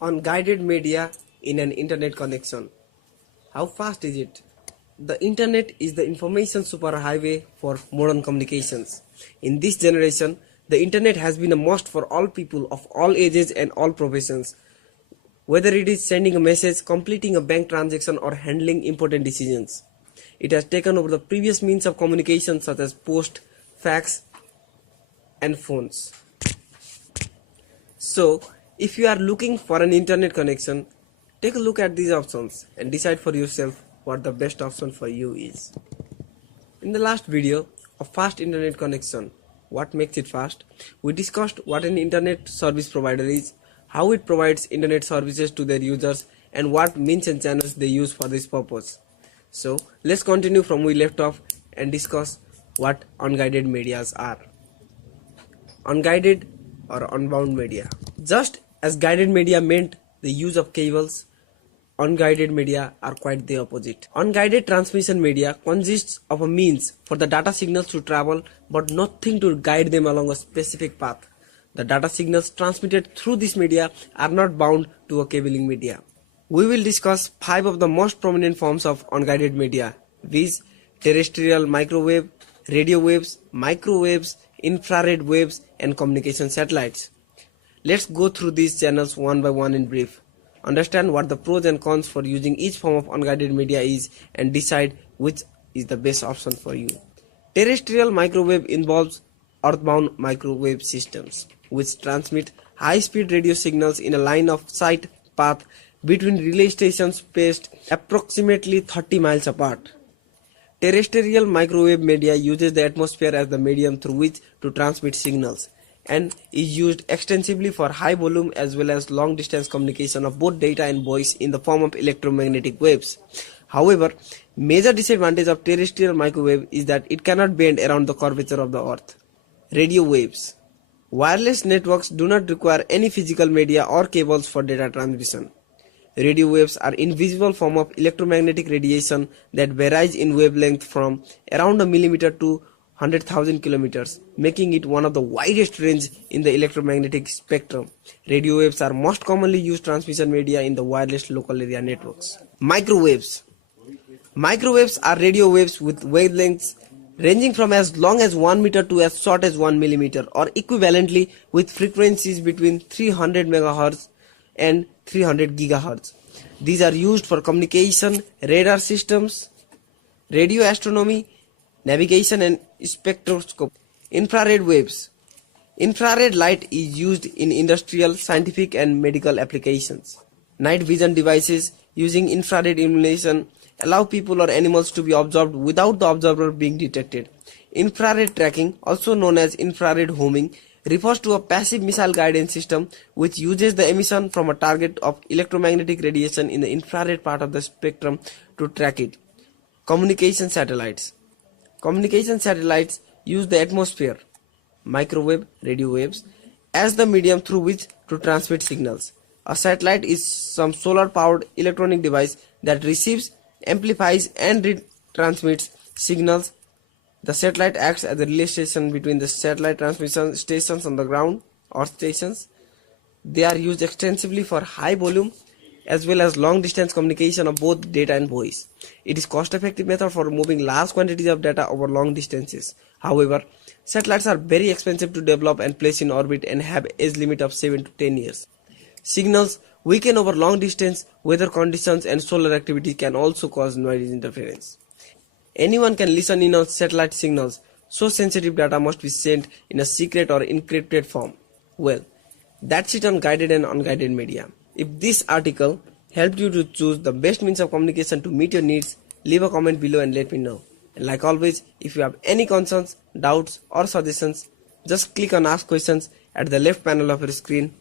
Unguided media in an internet connection. How fast is it? The internet is the information superhighway for modern communications. In this generation, the internet has been a must for all people of all ages and all professions. Whether it is sending a message, completing a bank transaction, or handling important decisions, it has taken over the previous means of communication such as post, fax, and phones. So, if you are looking for an internet connection, take a look at these options and decide for yourself what the best option for you is. In the last video of fast internet connection, what makes it fast, we discussed what an internet service provider is, how it provides internet services to their users, and what means and channels they use for this purpose. So, let's continue from where we left off and discuss what unguided medias are. Unguided or unbound media. Just as guided media meant the use of cables, unguided media are quite the opposite. Unguided transmission media consists of a means for the data signals to travel but nothing to guide them along a specific path. The data signals transmitted through this media are not bound to a cabling media. We will discuss 5 of the most prominent forms of unguided media, viz. Terrestrial microwave, radio waves, microwaves, infrared waves, and communication satellites. Let's go through these channels one by one in brief. Understand what the pros and cons for using each form of unguided media is and decide which is the best option for you. Terrestrial microwave involves earthbound microwave systems, which transmit high-speed radio signals in a line-of-sight path between relay stations spaced approximately 30 miles apart. Terrestrial microwave media uses the atmosphere as the medium through which to transmit signals and is used extensively for high volume as well as long distance communication of both data and voice in the form of electromagnetic waves. However, major disadvantage of terrestrial microwave is that it cannot bend around the curvature of the earth. Radio waves. Wireless networks do not require any physical media or cables for data transmission. Radio waves are invisible form of electromagnetic radiation that varies in wavelength from around a millimeter to 100,000 kilometers, making it one of the widest range in the electromagnetic spectrum. Radio waves are most commonly used transmission media in the wireless local area networks. Microwaves. Microwaves are radio waves with wavelengths ranging from as long as 1 meter to as short as 1 millimeter, or equivalently with frequencies between 300 megahertz and 300 gigahertz. These are used for communication, radar systems, radio astronomy, navigation, and spectroscope. Infrared waves. Infrared light is used in industrial, scientific, and medical applications. Night vision devices using infrared illumination allow people or animals to be observed without the observer being detected. Infrared tracking, also known as infrared homing, refers to a passive missile guidance system which uses the emission from a target of electromagnetic radiation in the infrared part of the spectrum to track it. Communication satellites. Communication satellites use the atmosphere, microwave, radio waves, as the medium through which to transmit signals. A satellite is some solar-powered electronic device that receives, amplifies, and retransmits signals. The satellite acts as a relay station between the satellite transmission stations on the ground or stations. They are used extensively for high volume as well as long distance communication of both data and voice. It is cost-effective method for moving large quantities of data over long distances. However, satellites are very expensive to develop and place in orbit and have age limit of 7 to 10 years. Signals weaken over long distance, weather conditions, and solar activity can also cause noise interference. Anyone can listen in on satellite signals, so sensitive data must be sent in a secret or encrypted form. Well, that's it on guided and unguided media. If this article helped you to choose the best means of communication to meet your needs, leave a comment below and let me know. And like always, if you have any concerns, doubts, or suggestions, just click on Ask Questions at the left panel of your screen